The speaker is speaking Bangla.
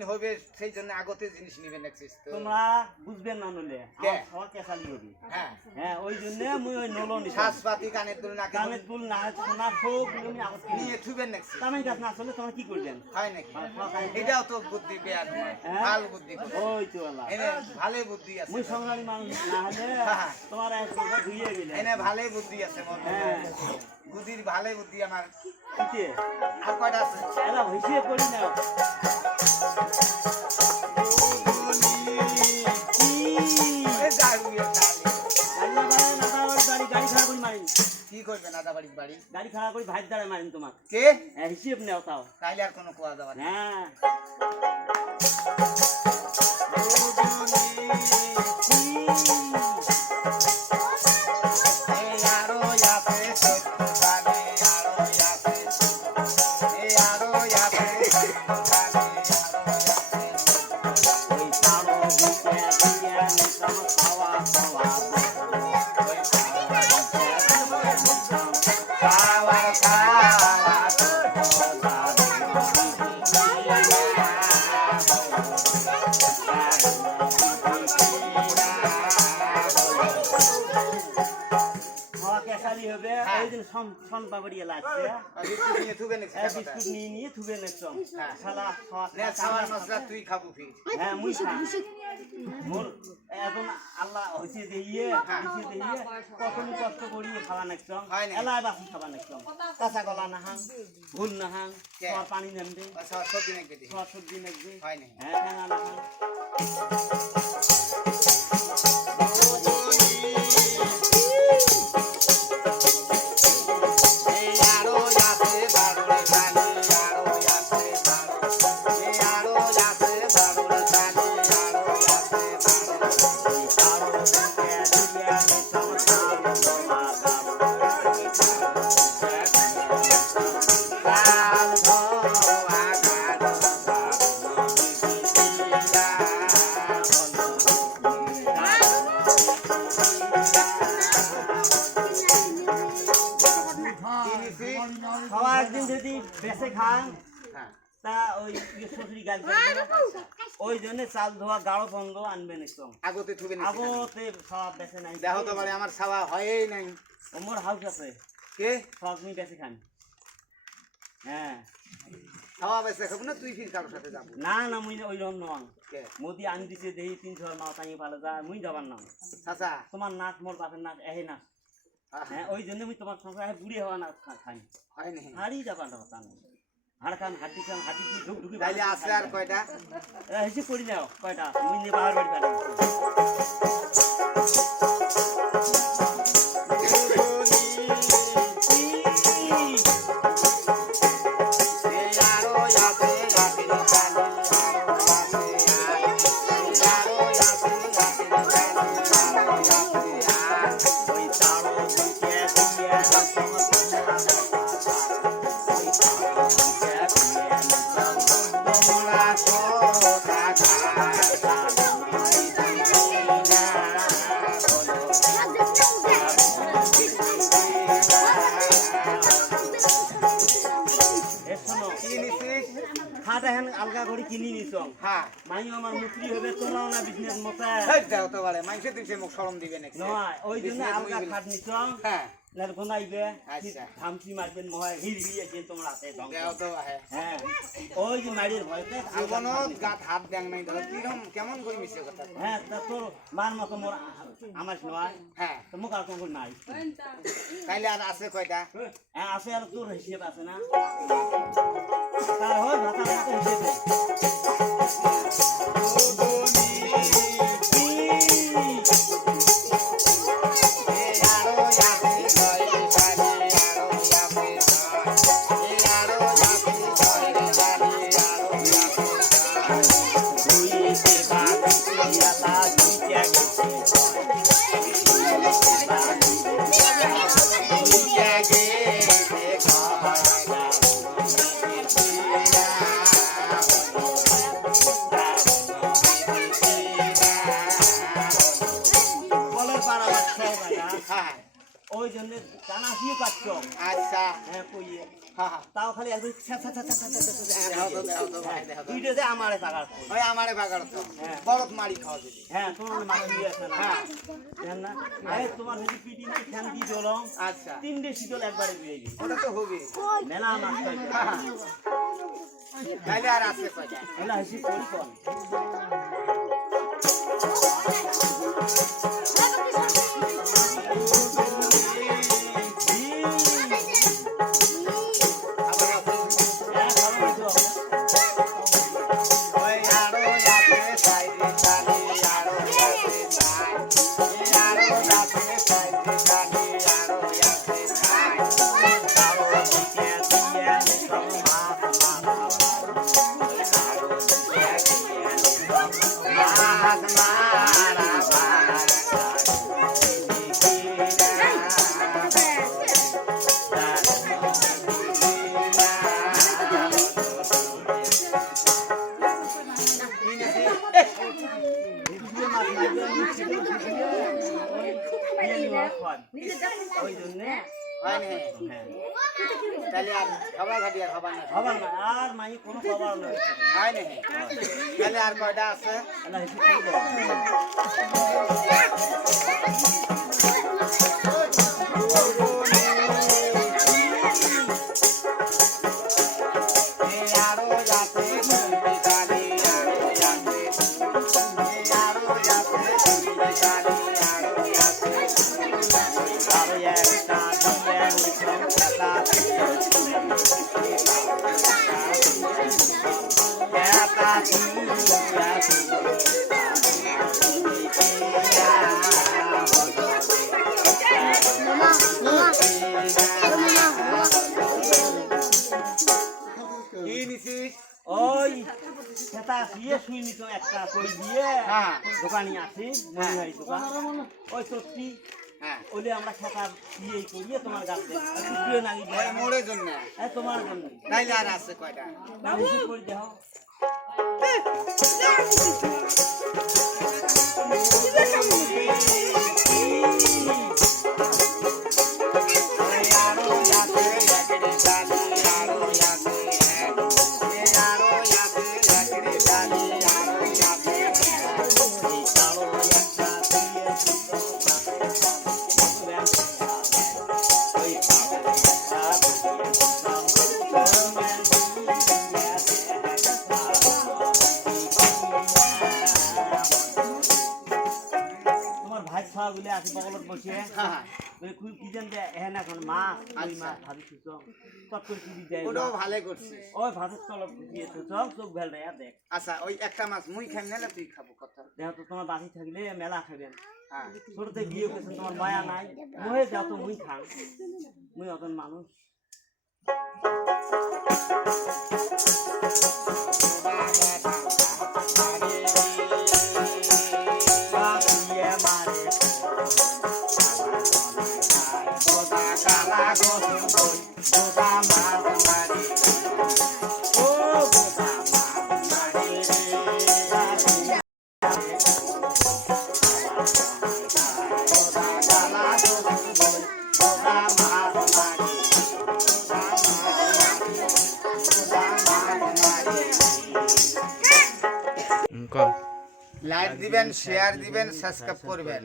দিন হবে সেই জন্য আগতে জিনিস নিবেন দেখছিস তো তোমরা বুঝবেন না নলে আমার কেসালি হবি হ্যাঁ হ্যাঁ ওই জন্য মুই ওই নলো নি শ্বাসপাতি কানের দুল নাকে কানের দুল না সোনা সব তুমি আগত নিয়ে থুবেন দেখছিস কামাই গাছ না চলে তোমরা কি করবেন হয় নাকি এটাও তো বুদ্ধি বেয়ার ভাল বুদ্ধি ওই তো আল্লাহ এনে ভালো বুদ্ধি আছে মুই সংগ্রামী মানুষ না হলে তোমার এক কথা ধুইয়ে গেলে এনে ভালো বুদ্ধি আছে মোর হ্যাঁ বুদ্ধির ভালো বুদ্ধি আমার কিতে আর কয়টা আছে এলা হিসেব করি না কি করবেন আদা বাড়ির বাড়ি গাড়ি খাড়া করে ভাই দাঁড়ায় মারিন তোমাকে কে হিসেব নেও তাও তাইলে আর কোনো কোয়া যাবে না হ্যাঁ তুই খাবো ফির হ্যাঁ মুই মোর এখন আল্লাহ হইছে দিয়ে কখন কষ্ট করি খাওয়া নাকছম এলাই বাসি খাওয়া নাকছম কাঁচা গলা না হাং ভুল না হাং পানি নেমবে সবজি নাকবে সবজি নাকবে হয় না হ্যাঁ হ্যাঁ না হাং ওই জন্য চাল ধোয়া গাঢ় বন্ধ আনবেন একদম আগতে থুবেন আগতে সব বেছে নাই দেখো তো মানে আমার ছাওয়া হয়ই নাই ওমর হাউস আছে কে সব তুমি বেছে খান হ্যাঁ ছাওয়া বেছে খাবো না তুই ফির কারোর সাথে যাবো না না মুই ওই রকম নয় মোদি আনি দিছে দেই 300 মাও তাই ভালো যা মুই যাবার না চাচা তোমার নাক মোর বাপের নাক এহে না হ্যাঁ ওই জন্য মুই তোমার সংসারে বুড়ি হওয়া না খাই হয় না হাড়ি যাবার না তা না হাড় খান হাড্ডি খান হাড্ডি কি ঢুক ঢুকি তাইলে আছে আর কয়টা হিসেব করি নাও কয়টা মুই নে বাহার বাড়ি পারি আলগা করে কিনি নিছ হ্যাঁ মাই আমার মুকরি হবে তোলাও না বিজনেস মতে এই দাও তো বলে মাইসে দিছে মুখ শরম দিবে নাকি নয় ওই জন্য আলগা খাট নিছ হ্যাঁ নার গোনাইবে আচ্ছা থামসি মারবেন মহায় হিরবি যেন তোমরা আছে দাও তো হ্যাঁ ওই যে মারির ভয়তে জীবনো গাত হাত দেং নাই ধর কিরম কেমন কই মিছে কথা হ্যাঁ তা তোর মান মত মোর আমার নয় হ্যাঁ তো মুখ আর কোন নাই তাইলে আর আছে কয়টা হ্যাঁ আছে আর তোর হিসাব আছে না তার হয় ভাতা মতো হিসাব ওই জন্য টানা হিউ কাটছ আচ্ছা হ্যাঁ কইয়ে হ্যাঁ হ্যাঁ তাও খালি একদম দেখাও তো ভাই দেখাও তো ভিডিওতে আমারে টাকা ওই আমারে বাগার তো হ্যাঁ। বরত মারি খাওয়া যদি হ্যাঁ তোমার মাছ দিয়ে আছে না হ্যাঁ জান না এই তোমার যদি পিটি নিয়ে ফ্যান দিয়ে দিলাম আচ্ছা 3 শীতল একবারে দিয়ে দিই ওটা তো হবে মেলা মাছ খাইতে হ্যাঁ তাইলে আর আছে কয়টা মেলা হাসি করি কোন আবার আছে হ্যাঁ খাবো তো ওই আরো যাতে সাইডে চালি আরো যাতে চাই আরো যাতে সাইডে চালি আরো যাতে চাই তাও দিকে দিয়ে সব মাছ মাছ মারা ভাড়া ওই জন্য হয় না তাহলে আর খাবার ঘাটি আর খাবার না খাবার না আর মাই কোনো খাবার নয় হয় না তাহলে আর কয়টা আছে আল্লাহ হেসে করবো আরো যাতে চালি আরো যাতে আরো যাতে চালি আরো যাতে আরো একটা দিয়ে নিছম কথা একা কি নিছিস ওই সেটা দিয়ে শুইনি তো একটা কই দিয়ে হ্যাঁ। দোকানে আসি মনিহারি দোকান ওই তোরটি হ্যাঁ ওলে আমরা খেতা দিয়ে করিয়ে তোমার গাছে শুয়ে নাগি ওই মোড়ের জন্য তোমার জন্য তাইলে আর আছে কয়টা রিসিভ করে দেও আরো যাতে একড়ে চালি আরো যাতে আরো যাতে একড়ে চালি আরো যাতে এই কালো একটা দিয়ে ওই কালো তোমার ভাই খাওয়া গুলো আছে বগলত বসে হ্যাঁ খুব কি জান দেয় হ্যাঁ এখন মাছ ওই আচ্ছা। মাছ ভাবি সুতো তত করে কি দেয় ওটাও ভালো করছিস ওই ভাতের তলব দিয়ে তো সব চোখ ভেল দেয় দেখ আচ্ছা ওই একটা মাছ মুই খাই না তুই খাবো কথা দেখো তো তোমার বাকি থাকলে মেলা খাবেন হ্যাঁ ছোটতে বিয়ে করেছেন তোমার মায়া নাই মহে যাও তো মুই খান মুই অতন মানুষ বাপিয়ে মারে কালা কসম কই গোদা মাছ মারি ও গোদা মাছ মারি গোদা কালা কসম কই গোদা মাছ মারি গোদা মাছ মারি লাইক দিবেন শেয়ার দিবেন সাবস্ক্রাইব করবেন